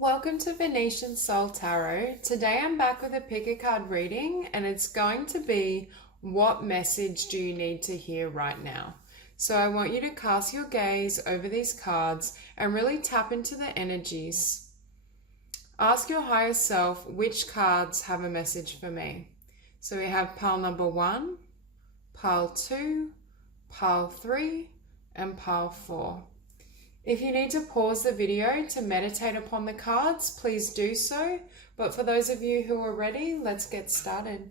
Welcome to Venusian Soul Tarot. Today I'm back with a pick a card reading and it's going to be what message do you need to hear right now? So I want you to cast your gaze over these cards and really tap into the energies. Ask your higher self which cards have a message for me. So we have pile number 1, pile 2, pile 3 and pile 4. If you need to pause the video to meditate upon the cards, please do so. But for those of you who are ready, let's get started.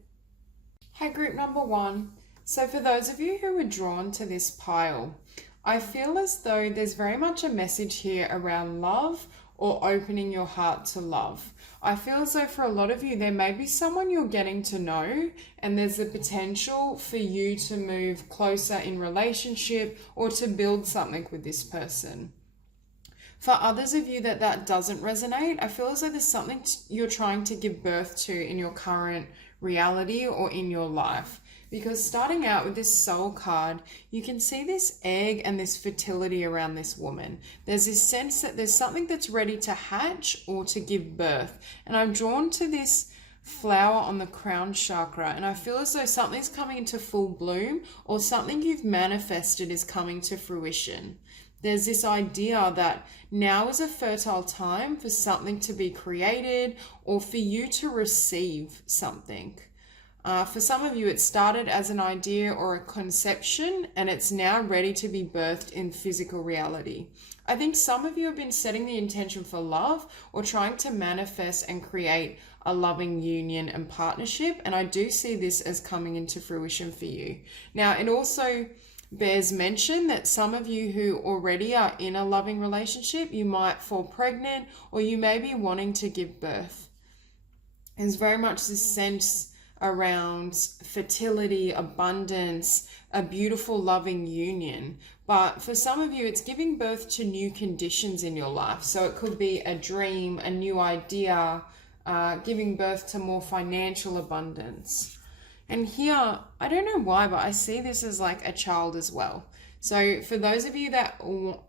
Hey, group number 1. So for those of you who are drawn to this pile, I feel as though there's very much a message here around love or opening your heart to love. I feel as though for a lot of you, there may be someone you're getting to know and there's the potential for you to move closer in relationship or to build something with this person. For others of you that doesn't resonate, I feel as though there's something you're trying to give birth to in your current reality or in your life. Because starting out with this soul card, you can see this egg and this fertility around this woman. There's this sense that there's something that's ready to hatch or to give birth. And I'm drawn to this flower on the crown chakra, and I feel as though something's coming into full bloom or something you've manifested is coming to fruition. There's this idea that now is a fertile time for something to be created or for you to receive something. For some of you, it started as an idea or a conception, and it's now ready to be birthed in physical reality. I think some of you have been setting the intention for love or trying to manifest and create a loving union and partnership, and I do see this as coming into fruition for you. Now, it also bears mention that some of you who already are in a loving relationship, you might fall pregnant or you may be wanting to give birth. There's very much this sense around fertility, abundance, a beautiful loving union. But for some of you, it's giving birth to new conditions in your life. So it could be a dream, a new idea, giving birth to more financial abundance. And here, I don't know why, but I see this as like a child as well. So for those of you that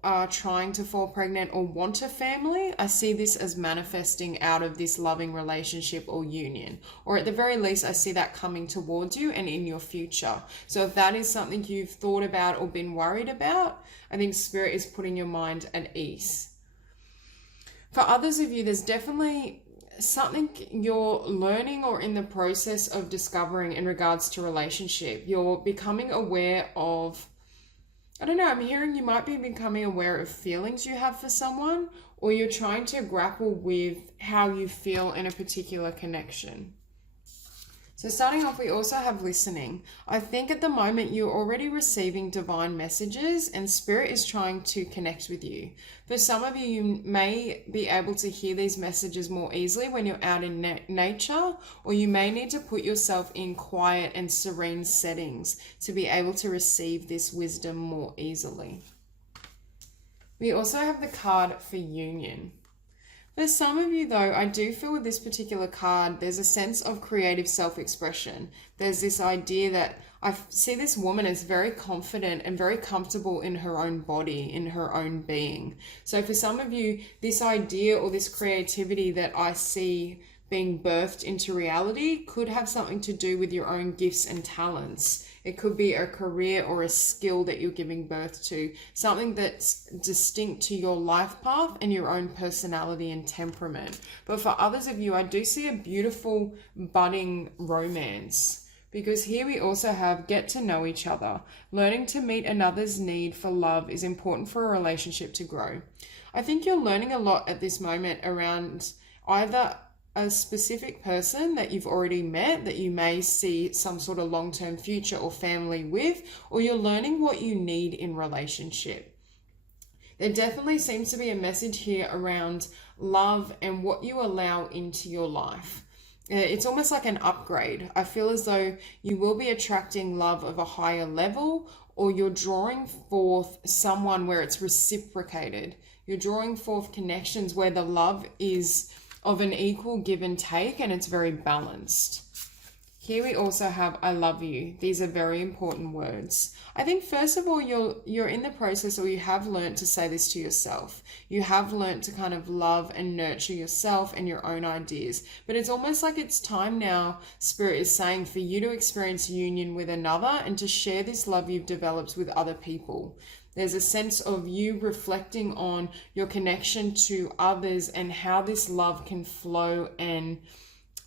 are trying to fall pregnant or want a family, I see this as manifesting out of this loving relationship or union. Or at the very least, I see that coming towards you and in your future. So if that is something you've thought about or been worried about, I think Spirit is putting your mind at ease. For others of you, there's definitely something you're learning or in the process of discovering in regards to relationship. You're becoming aware of, I don't know, I'm hearing you might be becoming aware of feelings you have for someone, or you're trying to grapple with how you feel in a particular connection. So starting off, we also have listening. I think at the moment you're already receiving divine messages and Spirit is trying to connect with you. For some of you, you may be able to hear these messages more easily when you're out in nature, or you may need to put yourself in quiet and serene settings to be able to receive this wisdom more easily. We also have the card for union. For some of you though, I do feel with this particular card, there's a sense of creative self-expression. There's this idea that I see this woman as very confident and very comfortable in her own body, in her own being. So for some of you, this idea or this creativity that I see being birthed into reality could have something to do with your own gifts and talents. It could be a career or a skill that you're giving birth to, something that's distinct to your life path and your own personality and temperament. But for others of you, I do see a beautiful budding romance, because here we also have get to know each other. Learning to meet another's need for love is important for a relationship to grow. I think you're learning a lot at this moment around either a specific person that you've already met that you may see some sort of long-term future or family with, or you're learning what you need in relationship. There definitely seems to be a message here around love and what you allow into your life. It's almost like an upgrade. I feel as though you will be attracting love of a higher level, or you're drawing forth someone where it's reciprocated. You're drawing forth connections where the love is of an equal give and take and it's very balanced. Here we also have I love you. These are very important words. I think first of all, you're in the process, or you have learned to say this to yourself. You have learned to kind of love and nurture yourself and your own ideas. But it's almost like it's time now, Spirit is saying, for you to experience union with another and to share this love you've developed with other people. There's a sense of you reflecting on your connection to others and how this love can flow and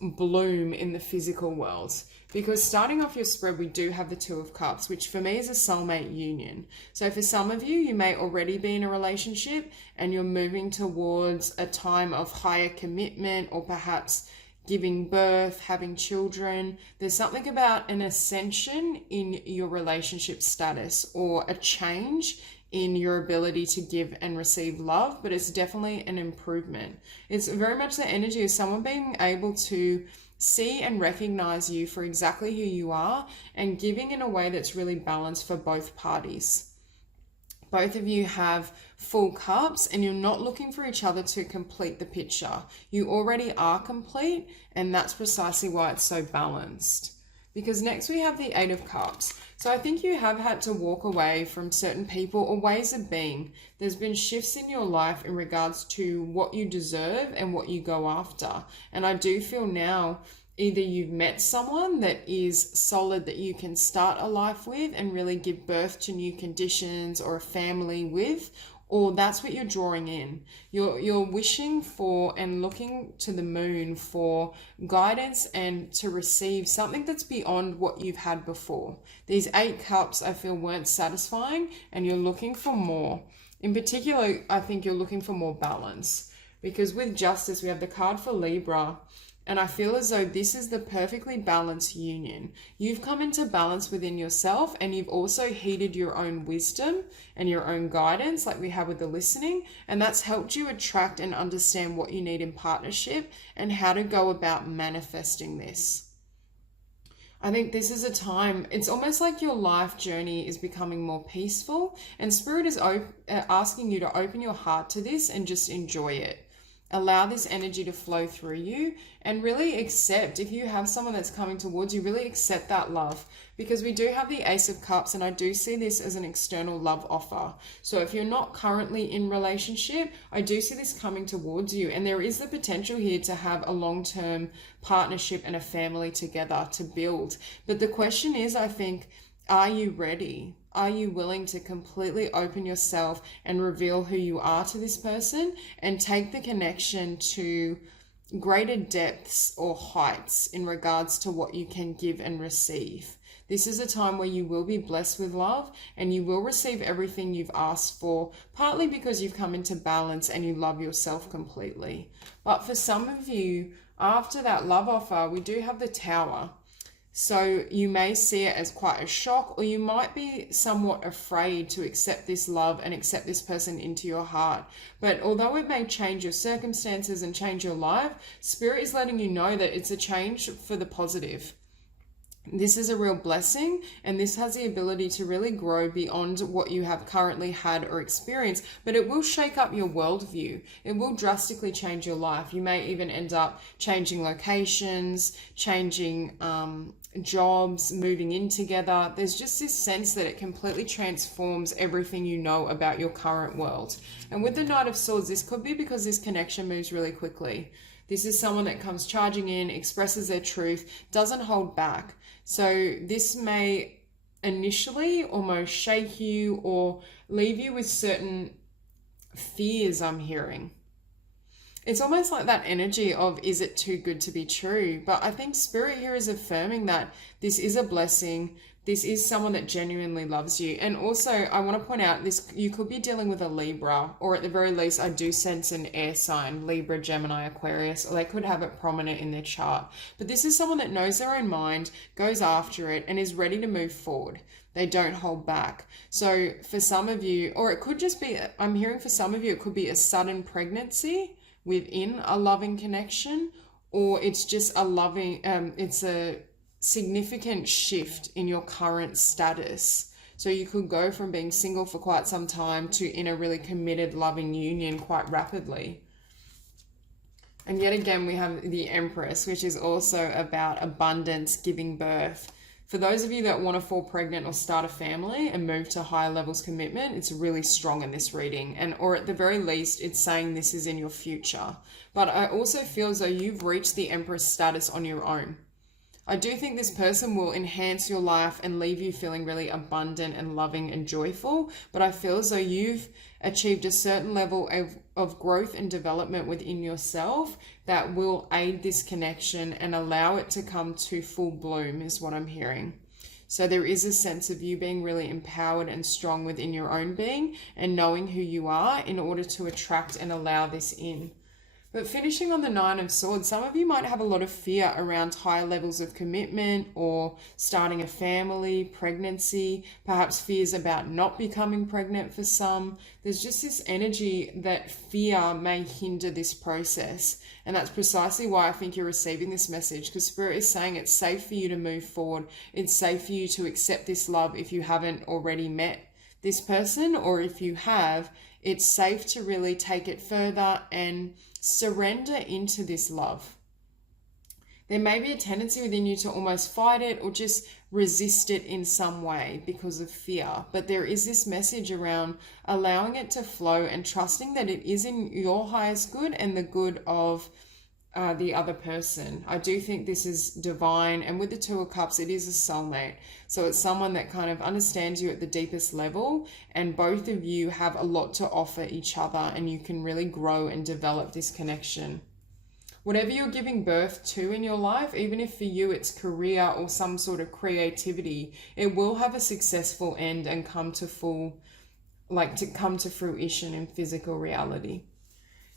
bloom in the physical world. Because starting off your spread, we do have the Two of Cups, which for me is a soulmate union. So for some of you, you may already be in a relationship and you're moving towards a time of higher commitment, or perhaps giving birth, having children. There's something about an ascension in your relationship status, or a change in your ability to give and receive love, but it's definitely an improvement. It's very much the energy of someone being able to see and recognize you for exactly who you are, and giving in a way that's really balanced for both parties. Both of you have full cups and you're not looking for each other to complete the picture. You already are complete, and that's precisely why it's so balanced. Because next we have the Eight of Cups. So I think you have had to walk away from certain people or ways of being. There's been shifts in your life in regards to what you deserve and what you go after. And I do feel now either you've met someone that is solid that you can start a life with and really give birth to new conditions or a family with, or that's what you're drawing in. You're wishing for and looking to the moon for guidance and to receive something that's beyond what you've had before. These 8 cups I feel weren't satisfying, and you're looking for more. In particular, I think you're looking for more balance, because with Justice, we have the card for Libra. And I feel as though this is the perfectly balanced union. You've come into balance within yourself, and you've also heeded your own wisdom and your own guidance, like we have with the listening. And that's helped you attract and understand what you need in partnership and how to go about manifesting this. I think this is a time, it's almost like your life journey is becoming more peaceful, and Spirit is asking you to open your heart to this and just enjoy it. Allow this energy to flow through you, and really accept, if you have someone that's coming towards you, really accept that love, because we do have the Ace of Cups, and I do see this as an external love offer. So if you're not currently in relationship, I do see this coming towards you, and there is the potential here to have a long-term partnership and a family together to build. But the question is, I think, are you ready? Are you willing to completely open yourself and reveal who you are to this person, and take the connection to greater depths or heights in regards to what you can give and receive? This is a time where you will be blessed with love, and you will receive everything you've asked for, partly because you've come into balance and you love yourself completely. But for some of you, after that love offer, we do have the Tower. So you may see it as quite a shock, or you might be somewhat afraid to accept this love and accept this person into your heart. But although it may change your circumstances and change your life, Spirit is letting you know that it's a change for the positive. This is a real blessing, and this has the ability to really grow beyond what you have currently had or experienced, but it will shake up your worldview. It will drastically change your life. You may even end up changing locations, changing jobs, moving in together. There's just this sense that it completely transforms everything you know about your current world. And with the Knight of Swords, this could be because this connection moves really quickly. This is someone that comes charging in, expresses their truth, doesn't hold back. So this may initially almost shake you or leave you with certain fears, I'm hearing. It's almost like that energy of, is it too good to be true? But I think Spirit here is affirming that this is a blessing. This is someone that genuinely loves you. And also, I want to point out this, you could be dealing with a Libra, or at the very least, I do sense an air sign, Libra, Gemini, Aquarius, or they could have it prominent in their chart. But this is someone that knows their own mind, goes after it, and is ready to move forward. They don't hold back. So for some of you, or it could just be, I'm hearing for some of you, it could be a sudden pregnancy within a loving connection, or it's just a loving, it's a significant shift in your current status. So you could go from being single for quite some time to in a really committed, loving union quite rapidly. And yet again, we have the Empress, which is also about abundance, giving birth. For those of you that want to fall pregnant or start a family and move to higher levels commitment, it's really strong in this reading. And or at the very least, it's saying this is in your future. But I also feel as though you've reached the Empress status on your own. I do think this person will enhance your life and leave you feeling really abundant and loving and joyful. But I feel as though you've achieved a certain level of growth and development within yourself that will aid this connection and allow it to come to full bloom, is what I'm hearing. So there is a sense of you being really empowered and strong within your own being and knowing who you are in order to attract and allow this in. But finishing on the Nine of Swords, some of you might have a lot of fear around higher levels of commitment or starting a family, pregnancy, perhaps fears about not becoming pregnant for some. There's just this energy that fear may hinder this process. And that's precisely why I think you're receiving this message, because Spirit is saying it's safe for you to move forward. It's safe for you to accept this love if you haven't already met this person, or if you have, it's safe to really take it further and surrender into this love. There may be a tendency within you to almost fight it or just resist it in some way because of fear. But there is this message around allowing it to flow and trusting that it is in your highest good and the good of the other person. I do think this is divine, and with the Two of Cups, it is a soulmate. So it's someone that kind of understands you at the deepest level, and both of you have a lot to offer each other, and you can really grow and develop this connection. Whatever you're giving birth to in your life, even if for you it's career or some sort of creativity, it will have a successful end and come to fruition in physical reality.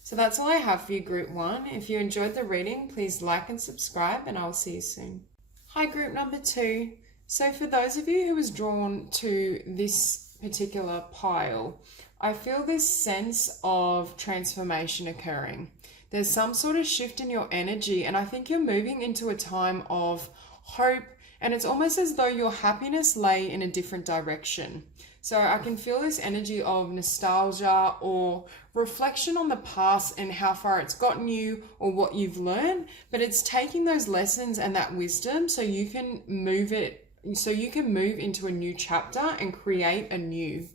So that's all I have for you, Group 1. If you enjoyed the reading, please like and subscribe, and I'll see you soon. Hi, Group number 2. So for those of you who was drawn to this particular pile, I feel this sense of transformation occurring. There's some sort of shift in your energy, and I think you're moving into a time of hope, and it's almost as though your happiness lay in a different direction. So I can feel this energy of nostalgia or reflection on the past and how far it's gotten you or what you've learned, but it's taking those lessons and that wisdom so you can move into a new chapter and create a new.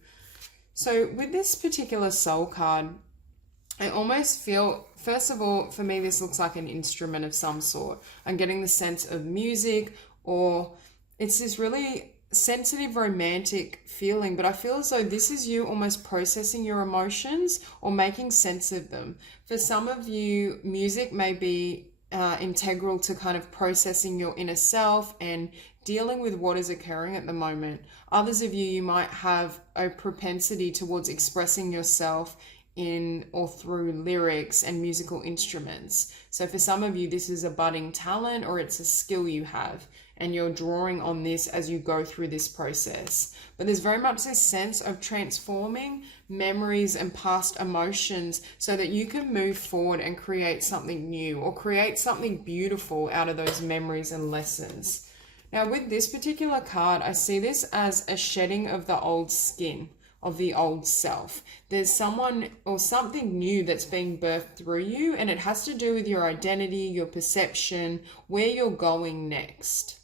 So with this particular soul card, I almost feel, first of all, for me, this looks like an instrument of some sort. I'm getting the sense of music, or it's this really sensitive, romantic feeling, but I feel as though this is you almost processing your emotions or making sense of them. For some of you, music may be integral to kind of processing your inner self and dealing with what is occurring at the moment. Others of you might have a propensity towards expressing yourself in or through lyrics and musical instruments. So for some of you, this is a budding talent or it's a skill you have, and you're drawing on this as you go through this process. But there's very much this sense of transforming memories and past emotions so that you can move forward and create something new or create something beautiful out of those memories and lessons. Now with this particular card, I see this as a shedding of the old skin, of the old self. There's someone or something new that's being birthed through you, and it has to do with your identity, your perception, where you're going next.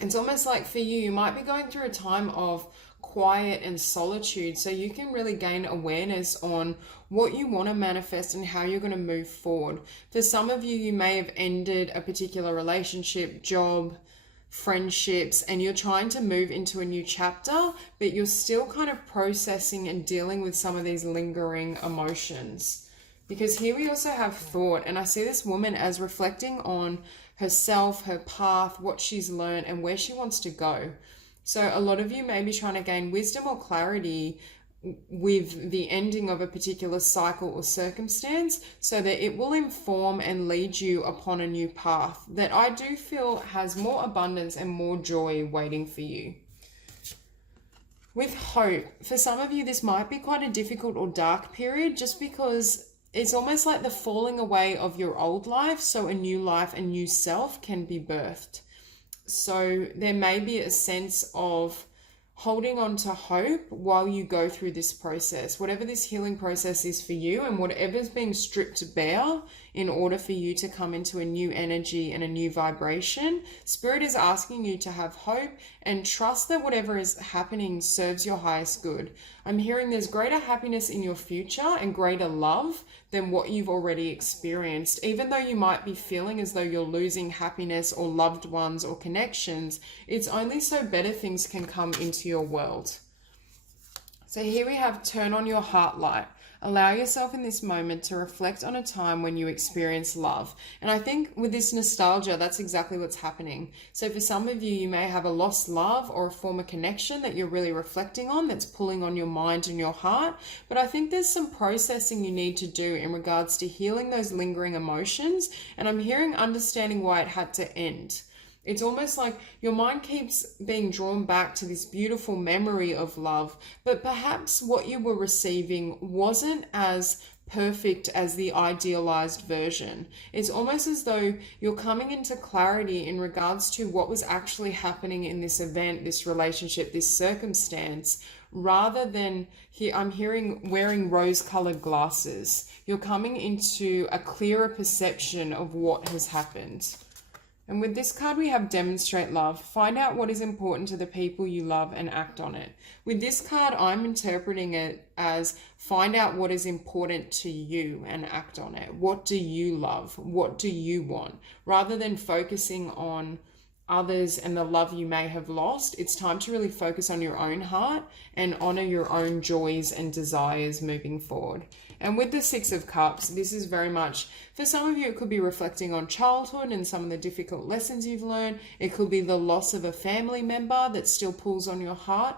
It's almost like for you, you might be going through a time of quiet and solitude, so you can really gain awareness on what you want to manifest and how you're going to move forward. For some of you, you may have ended a particular relationship, job, friendships, and you're trying to move into a new chapter, but you're still kind of processing and dealing with some of these lingering emotions. Because here we also have thought, and I see this woman as reflecting on herself, her path, what she's learned, and where she wants to go. So a lot of you may be trying to gain wisdom or clarity with the ending of a particular cycle or circumstance so that it will inform and lead you upon a new path that I do feel has more abundance and more joy waiting for you. With hope, for some of you, this might be quite a difficult or dark period just because it's almost like the falling away of your old life so a new life, a new self can be birthed. So there may be a sense of holding on to hope while you go through this process, whatever this healing process is for you, and whatever's being stripped bare in order for you to come into a new energy and a new vibration. Spirit is asking you to have hope and trust that whatever is happening serves your highest good. I'm hearing there's greater happiness in your future and greater love than what you've already experienced. Even though you might be feeling as though you're losing happiness or loved ones or connections, it's only so better things can come into your world. So here we have turn on your heart light. Allow yourself in this moment to reflect on a time when you experienced love. And I think with this nostalgia, that's exactly what's happening. So for some of you, you may have a lost love or a former connection that you're really reflecting on that's pulling on your mind and your heart. But I think there's some processing you need to do in regards to healing those lingering emotions. And I'm hearing understanding why it had to end. It's almost like your mind keeps being drawn back to this beautiful memory of love, but perhaps what you were receiving wasn't as perfect as the idealized version. It's almost as though you're coming into clarity in regards to what was actually happening in this event, this relationship, this circumstance, rather than I'm hearing wearing rose-colored glasses. You're coming into a clearer perception of what has happened. And with this card, we have demonstrate love. Find out what is important to the people you love and act on it. With this card, I'm interpreting it as find out what is important to you and act on it. What do you love? What do you want? Rather than focusing on others and the love you may have lost, it's time to really focus on your own heart and honor your own joys and desires moving forward. And with the Six of Cups, this is very much, for some of you, it could be reflecting on childhood and some of the difficult lessons you've learned. It could be the loss of a family member that still pulls on your heart.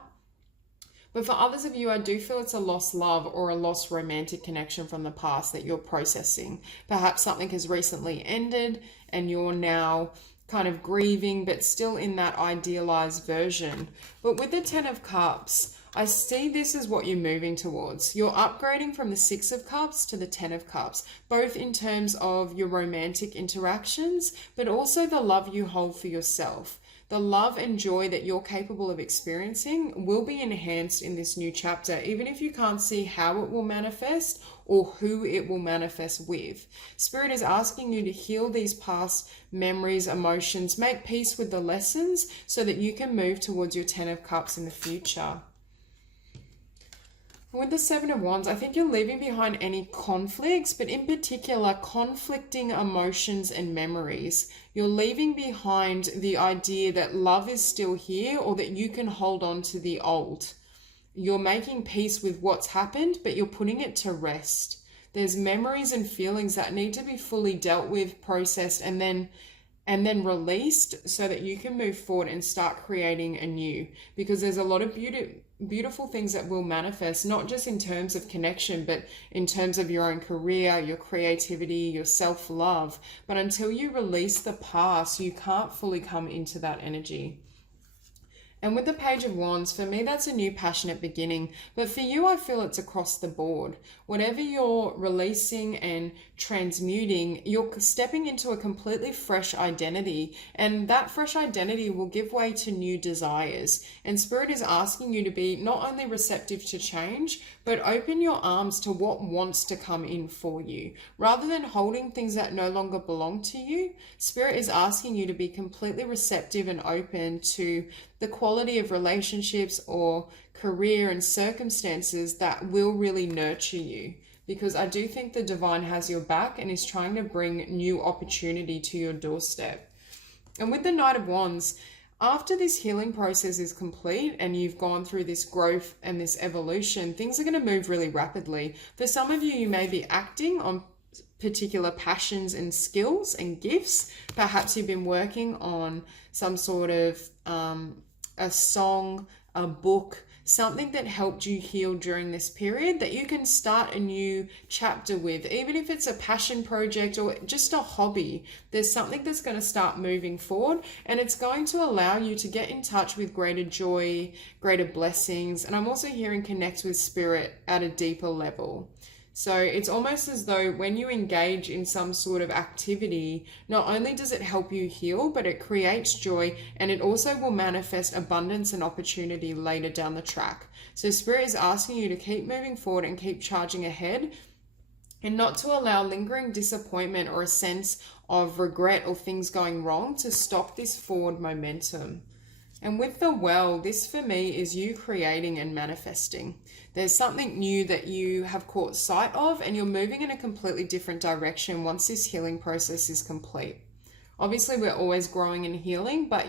But for others of you, I do feel it's a lost love or a lost romantic connection from the past that you're processing. Perhaps something has recently ended and you're now kind of grieving, but still in that idealized version. But with the Ten of Cups, I see this as what you're moving towards. You're upgrading from the Six of Cups to the Ten of Cups, both in terms of your romantic interactions, but also the love you hold for yourself. The love and joy that you're capable of experiencing will be enhanced in this new chapter, even if you can't see how it will manifest or who it will manifest with. Spirit is asking you to heal these past memories, emotions, make peace with the lessons so that you can move towards your Ten of Cups in the future. With the Seven of Wands, I think you're leaving behind any conflicts, but in particular, conflicting emotions and memories. You're leaving behind the idea that love is still here or that you can hold on to the old. You're making peace with what's happened, but you're putting it to rest. There's memories and feelings that need to be fully dealt with, processed, and then released so that you can move forward and start creating anew. Because there's a lot of beautiful things that will manifest, not just in terms of connection, but in terms of your own career, your creativity, your self-love. But until you release the past, you can't fully come into that energy. And with the Page of Wands, for me, that's a new passionate beginning. But for you, I feel it's across the board. Whatever you're releasing and transmuting, you're stepping into a completely fresh identity. And that fresh identity will give way to new desires. And Spirit is asking you to be not only receptive to change, but open your arms to what wants to come in for you. Rather than holding things that no longer belong to you, Spirit is asking you to be completely receptive and open to the quality of relationships or career and circumstances that will really nurture you. Because I do think the divine has your back and is trying to bring new opportunity to your doorstep. And with the Knight of Wands, after this healing process is complete and you've gone through this growth and this evolution, things are going to move really rapidly. For some of you, you may be acting on particular passions and skills and gifts. Perhaps you've been working on some sort of a song, a book, something that helped you heal during this period that you can start a new chapter with. Even if it's a passion project or just a hobby, there's something that's going to start moving forward, and it's going to allow you to get in touch with greater joy, greater blessings. And I'm also hearing connect with Spirit at a deeper level. So it's almost as though when you engage in some sort of activity, not only does it help you heal, but it creates joy, and it also will manifest abundance and opportunity later down the track. So Spirit is asking you to keep moving forward and keep charging ahead, and not to allow lingering disappointment or a sense of regret or things going wrong to stop this forward momentum. And with the well, this for me is you creating and manifesting. There's something new that you have caught sight of, and you're moving in a completely different direction once this healing process is complete. Obviously, we're always growing and healing, but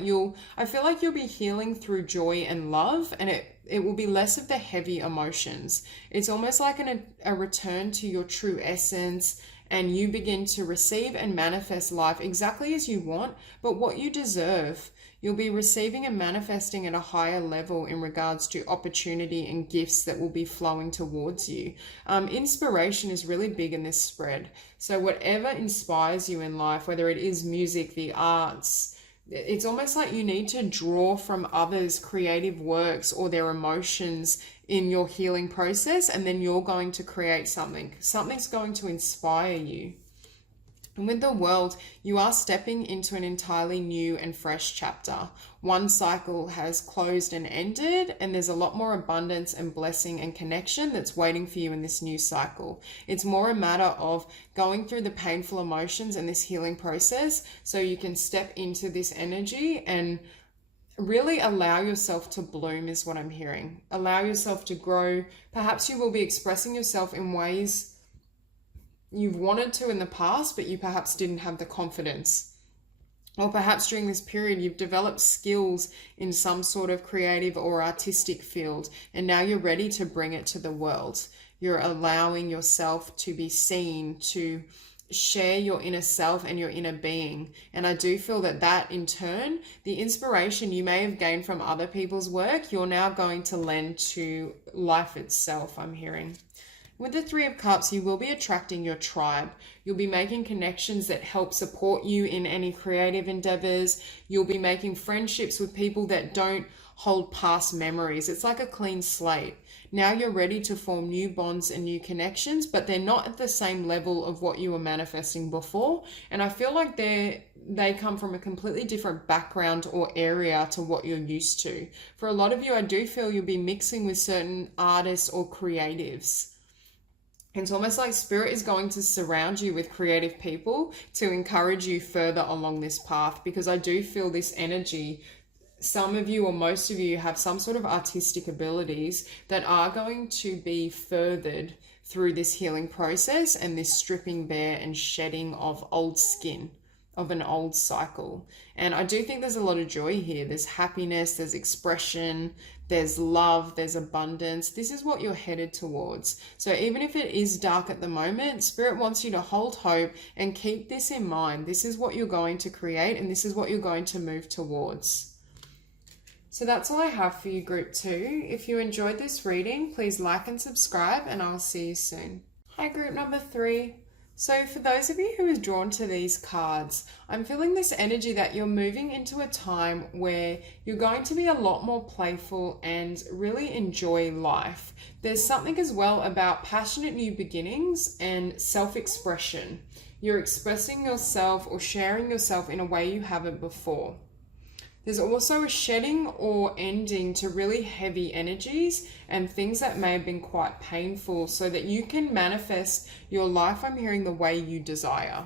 I feel like you'll be healing through joy and love, and it will be less of the heavy emotions. It's almost like a return to your true essence, and you begin to receive and manifest life exactly as you want, but what you deserve. You'll be receiving and manifesting at a higher level in regards to opportunity and gifts that will be flowing towards you. Inspiration is really big in this spread. So whatever inspires you in life, whether it is music, the arts, it's almost like you need to draw from others' creative works or their emotions in your healing process, and then you're going to create something. Something's going to inspire you. And with the world, you are stepping into an entirely new and fresh chapter. One cycle has closed and ended, and there's a lot more abundance and blessing and connection that's waiting for you in this new cycle. It's more a matter of going through the painful emotions and this healing process so you can step into this energy and really allow yourself to bloom is what I'm hearing. Allow yourself to grow. Perhaps you will be expressing yourself in ways you've wanted to in the past, but you perhaps didn't have the confidence. Or perhaps during this period, you've developed skills in some sort of creative or artistic field, and now you're ready to bring it to the world. You're allowing yourself to be seen, to share your inner self and your inner being. And I do feel that in turn, the inspiration you may have gained from other people's work, you're now going to lend to life itself, I'm hearing. With the Three of Cups, you will be attracting your tribe. You'll be making connections that help support you in any creative endeavors. You'll be making friendships with people that don't hold past memories. It's like a clean slate. Now you're ready to form new bonds and new connections, but they're not at the same level of what you were manifesting before. And I feel like they come from a completely different background or area to what you're used to. For a lot of you, I do feel you'll be mixing with certain artists or creatives. It's almost like Spirit is going to surround you with creative people to encourage you further along this path, because I do feel this energy. Some of you or most of you have some sort of artistic abilities that are going to be furthered through this healing process and this stripping bare and shedding of old skin, of an old cycle. And I do think there's a lot of joy here. There's happiness, there's expression, there's love, there's abundance. This is what you're headed towards. So even if it is dark at the moment, Spirit wants you to hold hope and keep this in mind. This is what you're going to create, and this is what you're going to move towards. So that's all I have for you, Group 2. If you enjoyed this reading, please like and subscribe, and I'll see you soon. Hi, Group number 3. So for those of you who is drawn to these cards, I'm feeling this energy that you're moving into a time where you're going to be a lot more playful and really enjoy life. There's something as well about passionate new beginnings and self-expression. You're expressing yourself or sharing yourself in a way you haven't before. There's also a shedding or ending to really heavy energies and things that may have been quite painful, so that you can manifest your life, I'm hearing, the way you desire.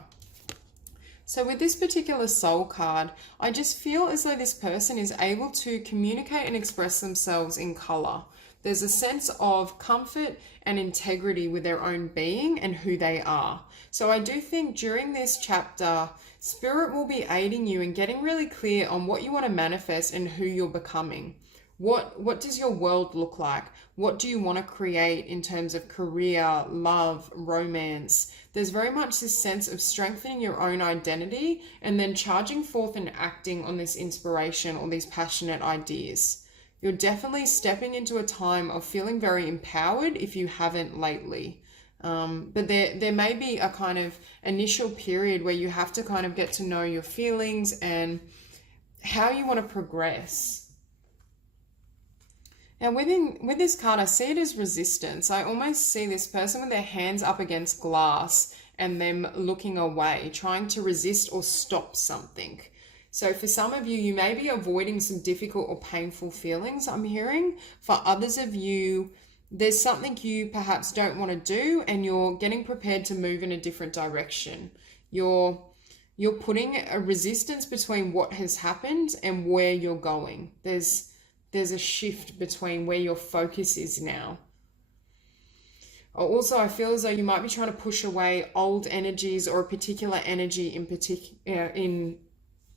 So with this particular soul card, I just feel as though this person is able to communicate and express themselves in color. There's a sense of comfort and integrity with their own being and who they are. So I do think during this chapter, Spirit will be aiding you in getting really clear on what you want to manifest and who you're becoming. What does your world look like? What do you want to create in terms of career, love, romance? There's very much this sense of strengthening your own identity and then charging forth and acting on this inspiration or these passionate ideas. You're definitely stepping into a time of feeling very empowered if you haven't lately. But there may be a kind of initial period where you have to kind of get to know your feelings and how you want to progress. Now, with this card, I see it as resistance. I almost see this person with their hands up against glass and them looking away, trying to resist or stop something. So for some of you, you may be avoiding some difficult or painful feelings, I'm hearing. For others of you, there's something you perhaps don't want to do and you're getting prepared to move in a different direction. You're putting a resistance between what has happened and where you're going. There's a shift between where your focus is now. Also, I feel as though you might be trying to push away old energies or a particular energy in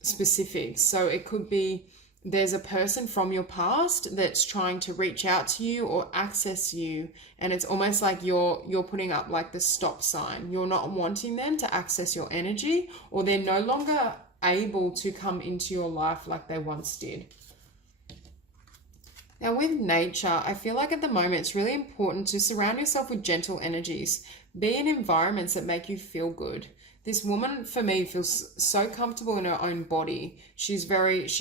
specifics. So it could be there's a person from your past that's trying to reach out to you or access you, and it's almost like you're putting up like the stop sign. You're not wanting them to access your energy, or they're no longer able to come into your life like they once did. Now with nature, I feel like at the moment it's really important to surround yourself with gentle energies. Be in environments that make you feel good. This woman, for me, feels so comfortable in her own body. She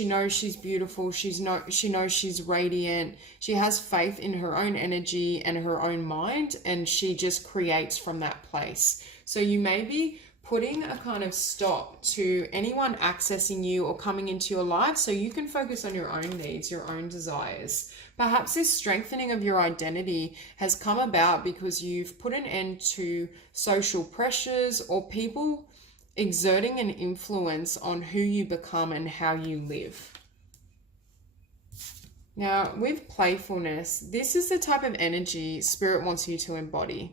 knows she's beautiful. She knows she's radiant. She has faith in her own energy and her own mind, and she just creates from that place. So you may be putting a kind of stop to anyone accessing you or coming into your life so you can focus on your own needs, your own desires. Perhaps this strengthening of your identity has come about because you've put an end to social pressures or people exerting an influence on who you become and how you live. Now, with playfulness, this is the type of energy Spirit wants you to embody.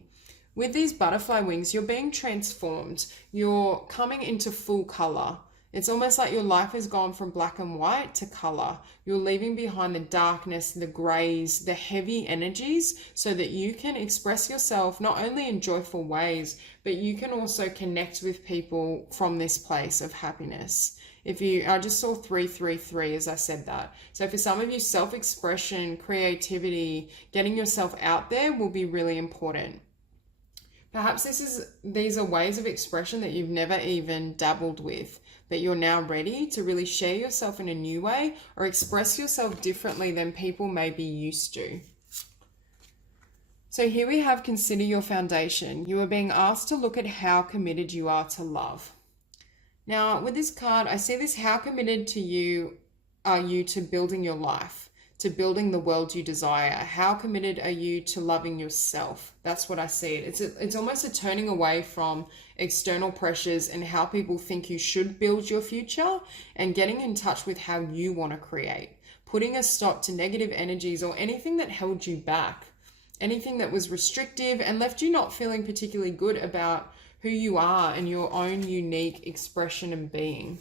With these butterfly wings, you're being transformed. You're coming into full color. It's almost like your life has gone from black and white to color. You're leaving behind the darkness, the grays, the heavy energies, so that you can express yourself not only in joyful ways, but you can also connect with people from this place of happiness. I just saw 333 as I said that. So for some of you, self-expression, creativity, getting yourself out there will be really important. Perhaps these are ways of expression that you've never even dabbled with, but you're now ready to really share yourself in a new way or express yourself differently than people may be used to. So here we have consider your foundation. You are being asked to look at how committed you are to love. Now with this card, I see this: how committed are you to building your life, to building the world you desire? How committed are you to loving yourself? That's what I see. It's almost a turning away from external pressures and how people think you should build your future, and getting in touch with how you want to create. Putting a stop to negative energies or anything that held you back, anything that was restrictive and left you not feeling particularly good about who you are and your own unique expression and being.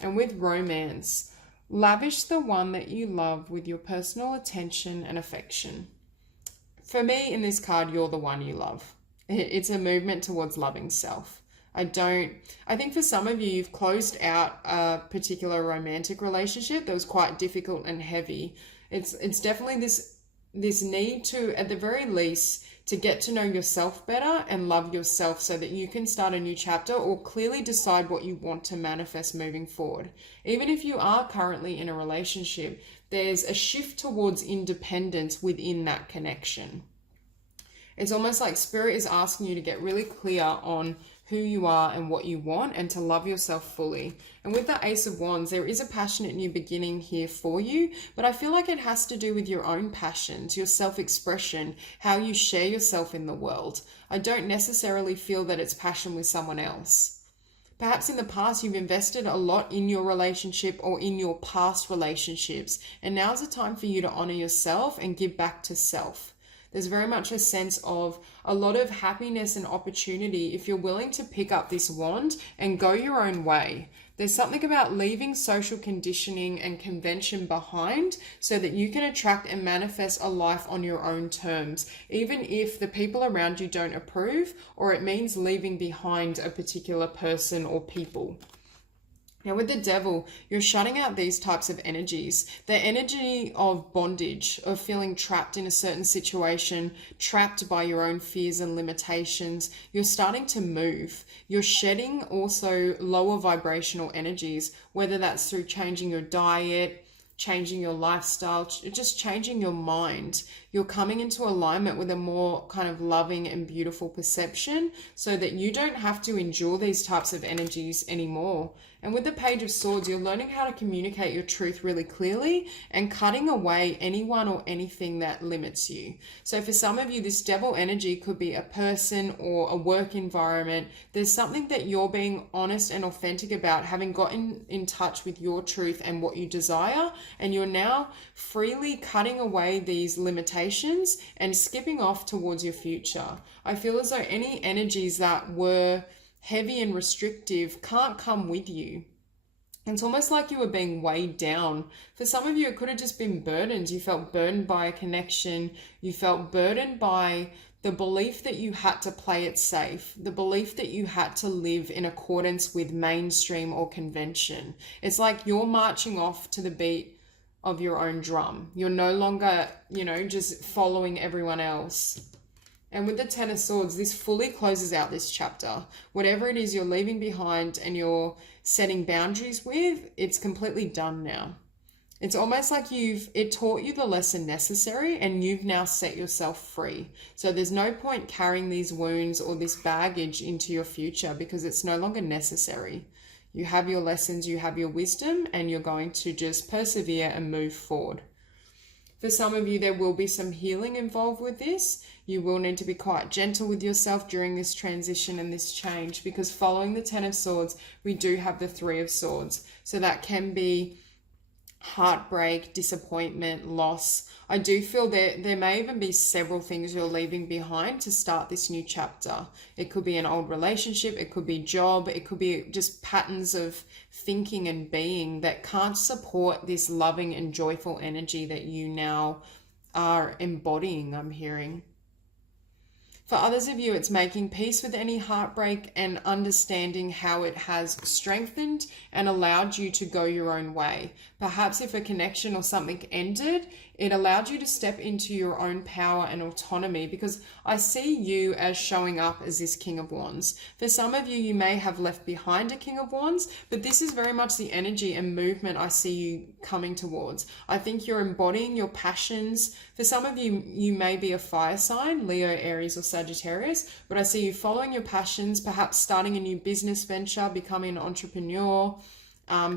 And with romance, lavish the one that you love with your personal attention and affection. For me, in this card, you're the one you love. It's a movement towards loving self. I think for some of you, you've closed out a particular romantic relationship that was quite difficult and heavy. It's definitely this need to, at the very least, to get to know yourself better and love yourself so that you can start a new chapter or clearly decide what you want to manifest moving forward. Even if you are currently in a relationship, there's a shift towards independence within that connection. It's almost like Spirit is asking you to get really clear on who you are and what you want, and to love yourself fully. And with the Ace of Wands, there is a passionate new beginning here for you, but I feel like it has to do with your own passions, your self-expression, how you share yourself in the world. I don't necessarily feel that it's passion with someone else. Perhaps in the past you've invested a lot in your relationship or in your past relationships, and now's the time for you to honor yourself and give back to self. There's very much a sense of a lot of happiness and opportunity if you're willing to pick up this wand and go your own way. There's something about leaving social conditioning and convention behind so that you can attract and manifest a life on your own terms, even if the people around you don't approve, or it means leaving behind a particular person or people. Now with the Devil, you're shutting out these types of energies. The energy of bondage, of feeling trapped in a certain situation, trapped by your own fears and limitations. You're starting to move. You're shedding also lower vibrational energies, whether that's through changing your diet, changing your lifestyle, just changing your mind. You're coming into alignment with a more kind of loving and beautiful perception so that you don't have to endure these types of energies anymore. And with the Page of Swords, you're learning how to communicate your truth really clearly and cutting away anyone or anything that limits you. So for some of you, this devil energy could be a person or a work environment. There's something that you're being honest and authentic about, having gotten in touch with your truth and what you desire, and you're now freely cutting away these limitations and skipping off towards your future. I feel as though any energies that were heavy and restrictive can't come with you. It's almost like you were being weighed down. For some of you, it could have just been burdens. You felt burdened by a connection. You felt burdened by the belief that you had to play it safe, the belief that you had to live in accordance with mainstream or convention. It's like you're marching off to the beat of your own drum. You're no longer, just following everyone else. And with the Ten of Swords, this fully closes out this chapter. Whatever it is you're leaving behind and you're setting boundaries with, it's completely done now. It's almost like it taught you the lesson necessary and you've now set yourself free. So there's no point carrying these wounds or this baggage into your future because it's no longer necessary. You have your lessons, you have your wisdom, and you're going to just persevere and move forward. For some of you, there will be some healing involved with this. You will need to be quite gentle with yourself during this transition and this change, because following the Ten of Swords, we do have the Three of Swords. So that can be heartbreak, disappointment, loss. I do feel that there may even be several things you're leaving behind to start this new chapter. It could be an old relationship, it could be job, it could be just patterns of thinking and being that can't support this loving and joyful energy that you now are embodying, I'm hearing. For others of you, it's making peace with any heartbreak and understanding how it has strengthened and allowed you to go your own way. Perhaps if a connection or something ended, it allowed you to step into your own power and autonomy, because I see you as showing up as this King of Wands. For some of you, you may have left behind a King of Wands, but this is very much the energy and movement I see you coming towards. I think you're embodying your passions. For some of you, you may be a fire sign, Leo, Aries, or Sagittarius, but I see you following your passions, perhaps starting a new business venture, becoming an entrepreneur,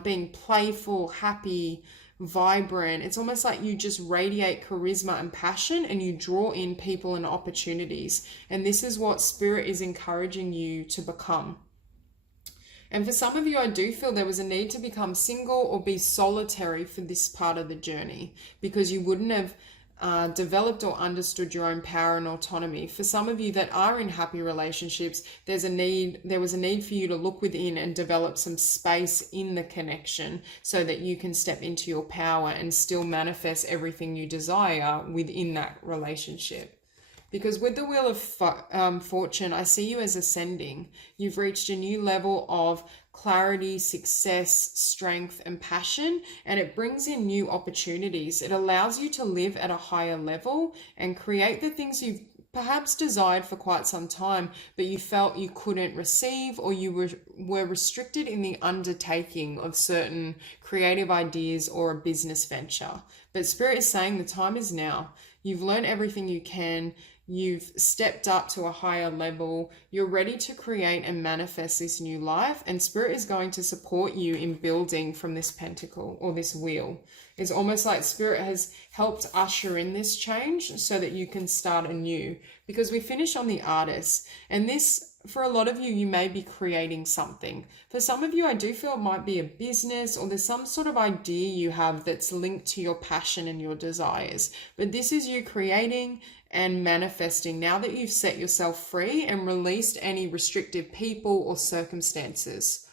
being playful, happy, vibrant. It's almost like you just radiate charisma and passion and you draw in people and opportunities. And this is what Spirit is encouraging you to become. And for some of you, I do feel there was a need to become single or be solitary for this part of the journey, because you wouldn't have developed or understood your own power and autonomy. For some of you that are in happy relationships, there was a need for you to look within and develop some space in the connection so that you can step into your power and still manifest everything you desire within that relationship. Because with the Wheel of Fortune, I see you as ascending. You've reached a new level of clarity, success, strength, and passion, and it brings in new opportunities. It allows you to live at a higher level and create the things you've perhaps desired for quite some time, but you felt you couldn't receive, or you were restricted in the undertaking of certain creative ideas or a business venture. But Spirit is saying the time is now. You've learned everything you can. You've stepped up to a higher level. You're ready to create and manifest this new life, and Spirit is going to support you in building from this pentacle or this wheel. It's almost like Spirit has helped usher in this change so that you can start anew, because we finish on the Artist, and this, for a lot of you, you may be creating something. For some of you, I do feel it might be a business, or there's some sort of idea you have that's linked to your passion and your desires. But this is you creating and manifesting now that you've set yourself free and released any restrictive people or circumstances.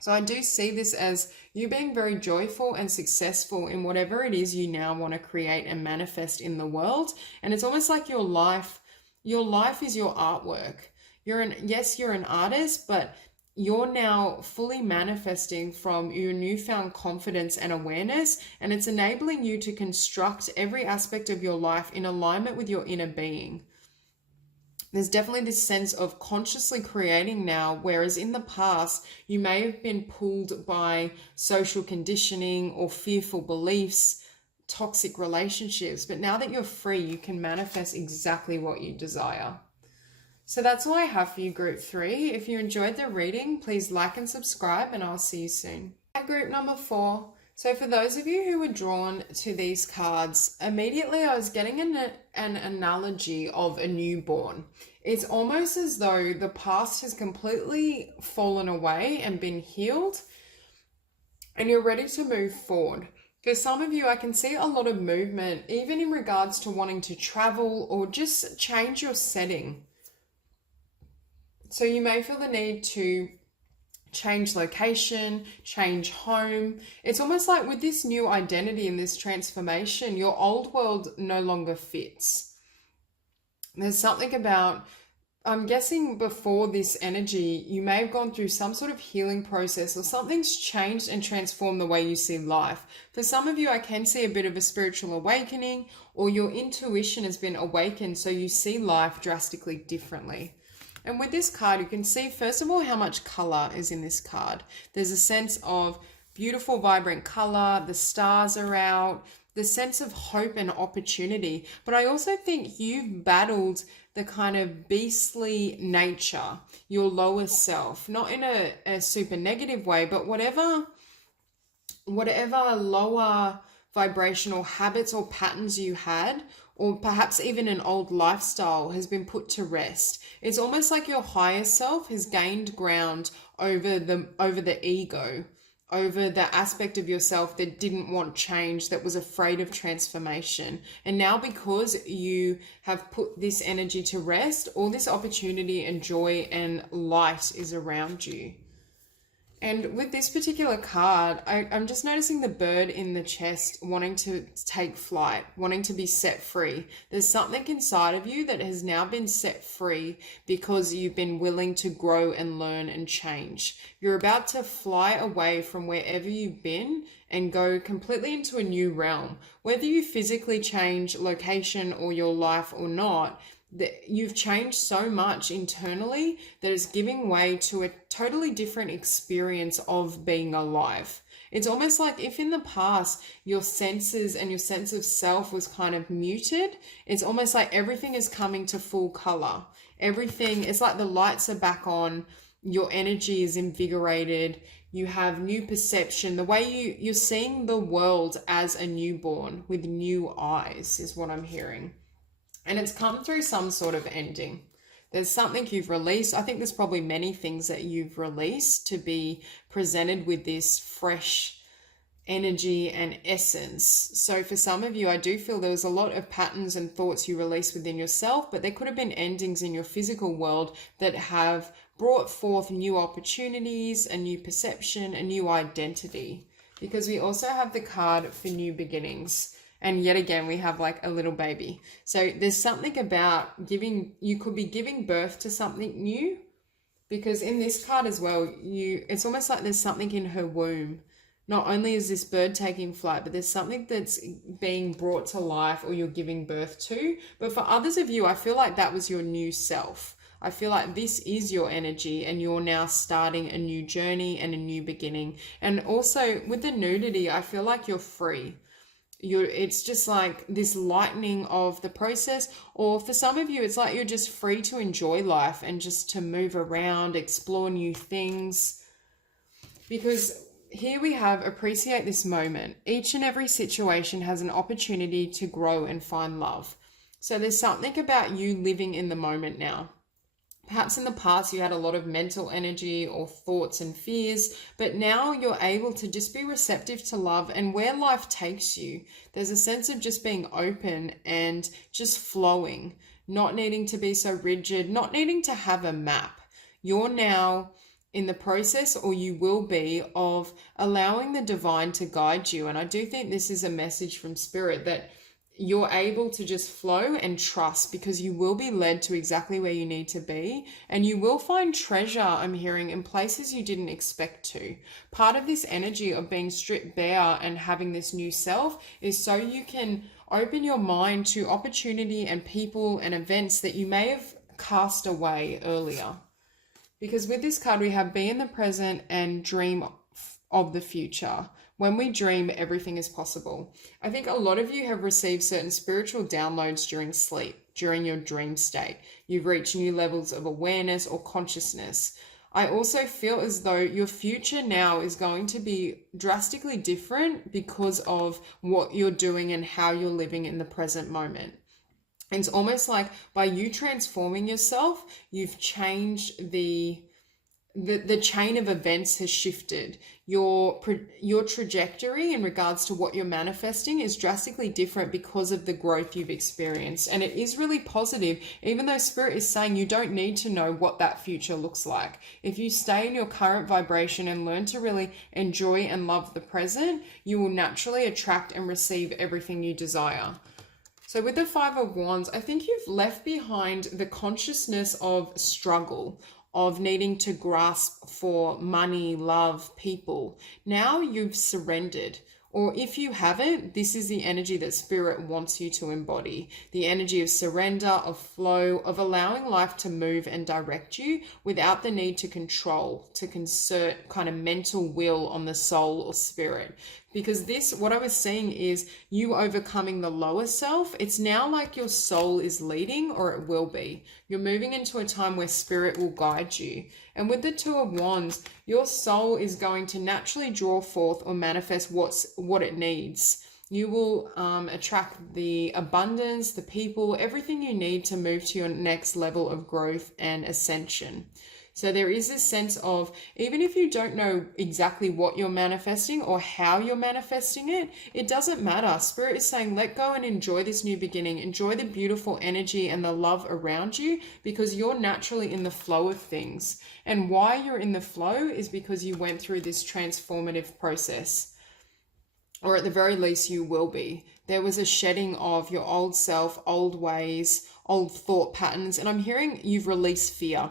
So I do see this as you being very joyful and successful in whatever it is you now want to create and manifest in the world. And it's almost like your life is your artwork. You're an artist, but you're now fully manifesting from your newfound confidence and awareness, and it's enabling you to construct every aspect of your life in alignment with your inner being. There's definitely this sense of consciously creating now, whereas in the past, you may have been pulled by social conditioning or fearful beliefs, toxic relationships. But now that you're free, you can manifest exactly what you desire. So that's all I have for you, Group 3. If you enjoyed the reading, please like and subscribe, and I'll see you soon. At Group number 4. So for those of you who were drawn to these cards, immediately I was getting an analogy of a newborn. It's almost as though the past has completely fallen away and been healed, and you're ready to move forward. For some of you, I can see a lot of movement, even in regards to wanting to travel or just change your setting. So you may feel the need to change location, change home. It's almost like with this new identity and this transformation, your old world no longer fits. There's something about, I'm guessing before this energy, you may have gone through some sort of healing process or something's changed and transformed the way you see life. For some of you, I can see a bit of a spiritual awakening, or your intuition has been awakened, so you see life drastically differently. And with this card, you can see, first of all, how much color is in this card. There's a sense of beautiful, vibrant color. The stars are out. The sense of hope and opportunity. But I also think you've battled the kind of beastly nature, your lower self, not in a super negative way, but whatever lower vibrational habits or patterns you had, or perhaps even an old lifestyle, has been put to rest. It's almost like your higher self has gained ground over the ego, over the aspect of yourself that didn't want change, that was afraid of transformation. And now, because you have put this energy to rest, all this opportunity and joy and light is around you. And with this particular card, I'm just noticing the bird in the chest wanting to take flight, wanting to be set free. There's something inside of you that has now been set free because you've been willing to grow and learn and change. You're about to fly away from wherever you've been and go completely into a new realm. Whether you physically change location or your life or not, that you've changed so much internally that it's giving way to a totally different experience of being alive. It's almost like if in the past your senses and your sense of self was kind of muted, it's almost like everything is coming to full color. Everything, it's like the lights are back on, your energy is invigorated, you have new perception. The way you're seeing the world as a newborn with new eyes is what I'm hearing. And it's come through some sort of ending. There's something you've released. I think there's probably many things that you've released to be presented with this fresh energy and essence. So for some of you, I do feel there was a lot of patterns and thoughts you released within yourself, but there could have been endings in your physical world that have brought forth new opportunities, a new perception, a new identity. Because we also have the card for new beginnings. And yet again, we have like a little baby. So there's something about you could be giving birth to something new, because in this card as well, it's almost like there's something in her womb. Not only is this bird taking flight, but there's something that's being brought to life or you're giving birth to. But for others of you, I feel like that was your new self. I feel like this is your energy and you're now starting a new journey and a new beginning. And also with the nudity, I feel like you're free. It's just like this lightening of the process, or for some of you, it's like you're just free to enjoy life and just to move around, explore new things. Because here we have appreciate this moment. Each and every situation has an opportunity to grow and find love. So there's something about you living in the moment now. Perhaps in the past you had a lot of mental energy or thoughts and fears, but now you're able to just be receptive to love and where life takes you. There's a sense of just being open and just flowing, not needing to be so rigid, not needing to have a map. You're now in the process, or you will be, of allowing the divine to guide you. And I do think this is a message from Spirit that you're able to just flow and trust, because you will be led to exactly where you need to be, and you will find treasure, I'm hearing, in places you didn't expect to. Part of this energy of being stripped bare and having this new self is so you can open your mind to opportunity and people and events that you may have cast away earlier. Because with this card, we have be in the present and dream of the future. When we dream, everything is possible. I think a lot of you have received certain spiritual downloads during sleep, during your dream state. You've reached new levels of awareness or consciousness. I also feel as though your future now is going to be drastically different because of what you're doing and how you're living in the present moment. It's almost like by you transforming yourself, you've changed the chain of events has shifted. Your trajectory in regards to what you're manifesting is drastically different because of the growth you've experienced. And it is really positive, even though Spirit is saying you don't need to know what that future looks like. If you stay in your current vibration and learn to really enjoy and love the present, you will naturally attract and receive everything you desire. So with the Five of Wands, I think you've left behind the consciousness of struggle, of needing to grasp for money, love, people. Now you've surrendered. Or if you haven't, this is the energy that Spirit wants you to embody. The energy of surrender, of flow, of allowing life to move and direct you without the need to control, to concert kind of mental will on the soul or spirit. Because this, what I was seeing is you overcoming the lower self. It's now like your soul is leading, or it will be. You're moving into a time where Spirit will guide you. And with the Two of Wands, your soul is going to naturally draw forth or manifest what it needs. You will attract the abundance, the people, everything you need to move to your next level of growth and ascension. So there is this sense of, even if you don't know exactly what you're manifesting or how you're manifesting it, it doesn't matter. Spirit is saying, let go and enjoy this new beginning. Enjoy the beautiful energy and the love around you, because you're naturally in the flow of things. And why you're in the flow is because you went through this transformative process. Or at the very least, you will be. There was a shedding of your old self, old ways, old thought patterns. And I'm hearing you've released fear.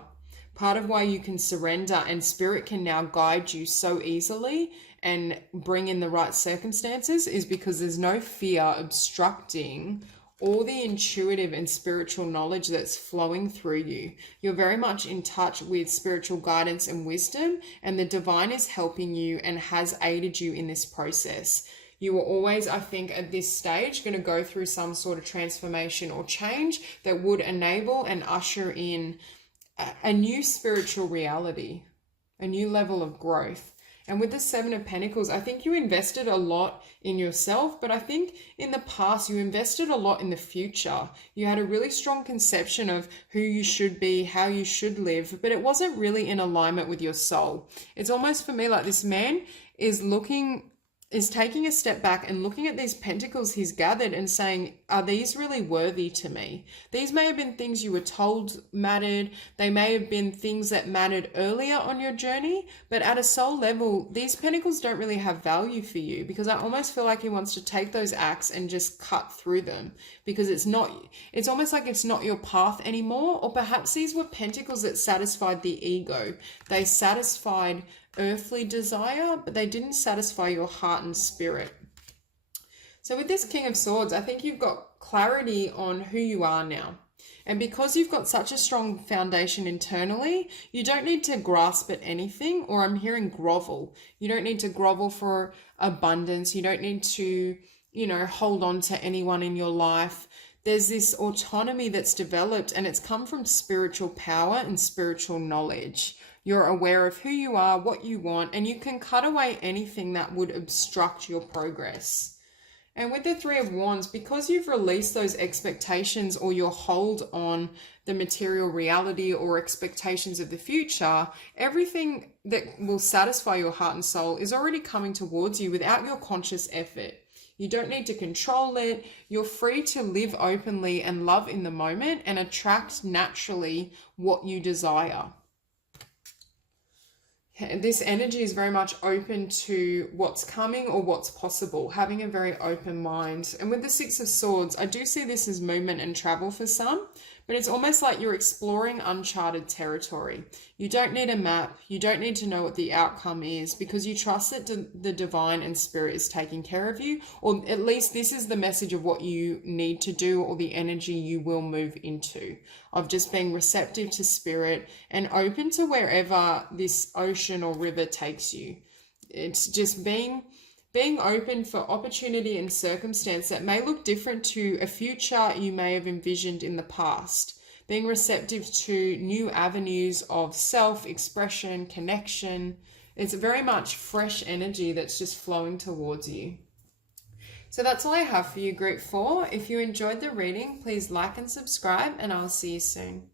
Part of why you can surrender and Spirit can now guide you so easily and bring in the right circumstances is because there's no fear obstructing all the intuitive and spiritual knowledge that's flowing through you. You're very much in touch with spiritual guidance and wisdom, and the divine is helping you and has aided you in this process. You are always, I think, at this stage going to go through some sort of transformation or change that would enable and usher in a new spiritual reality, a new level of growth. And with the Seven of Pentacles, I think you invested a lot in yourself, but I think in the past you invested a lot in the future. You had a really strong conception of who you should be, how you should live, but it wasn't really in alignment with your soul. It's almost for me like this man is taking a step back and looking at these pentacles he's gathered and saying, are these really worthy to me? These may have been things you were told mattered. They may have been things that mattered earlier on your journey, but at a soul level, these pentacles don't really have value for you, because I almost feel like he wants to take those acts and just cut through them, because it's almost like it's not your path anymore. Or perhaps these were pentacles that satisfied the ego. They satisfied earthly desire, but they didn't satisfy your heart and spirit. So with this King of Swords, I think you've got clarity on who you are now. And because you've got such a strong foundation internally, you don't need to grasp at anything, or I'm hearing grovel. You don't need to grovel for abundance. You don't need to, hold on to anyone in your life. There's this autonomy that's developed, and it's come from spiritual power and spiritual knowledge. You're aware of who you are, what you want, and you can cut away anything that would obstruct your progress. And with the Three of Wands, because you've released those expectations or your hold on the material reality or expectations of the future, everything that will satisfy your heart and soul is already coming towards you without your conscious effort. You don't need to control it. You're free to live openly and love in the moment and attract naturally what you desire. This energy is very much open to what's coming or what's possible, having a very open mind. And with the Six of Swords, I do see this as movement and travel for some, but it's almost like you're exploring uncharted territory. You don't need a map. You don't need to know what the outcome is because you trust that the divine and spirit is taking care of you, or at least this is the message of what you need to do or the energy you will move into, of just being receptive to spirit and open to wherever this ocean or river takes you. It's just being open for opportunity and circumstance that may look different to a future you may have envisioned in the past. Being receptive to new avenues of self-expression, connection. It's very much fresh energy that's just flowing towards you. So that's all I have for you, Group 4. If you enjoyed the reading, please like and subscribe, and I'll see you soon.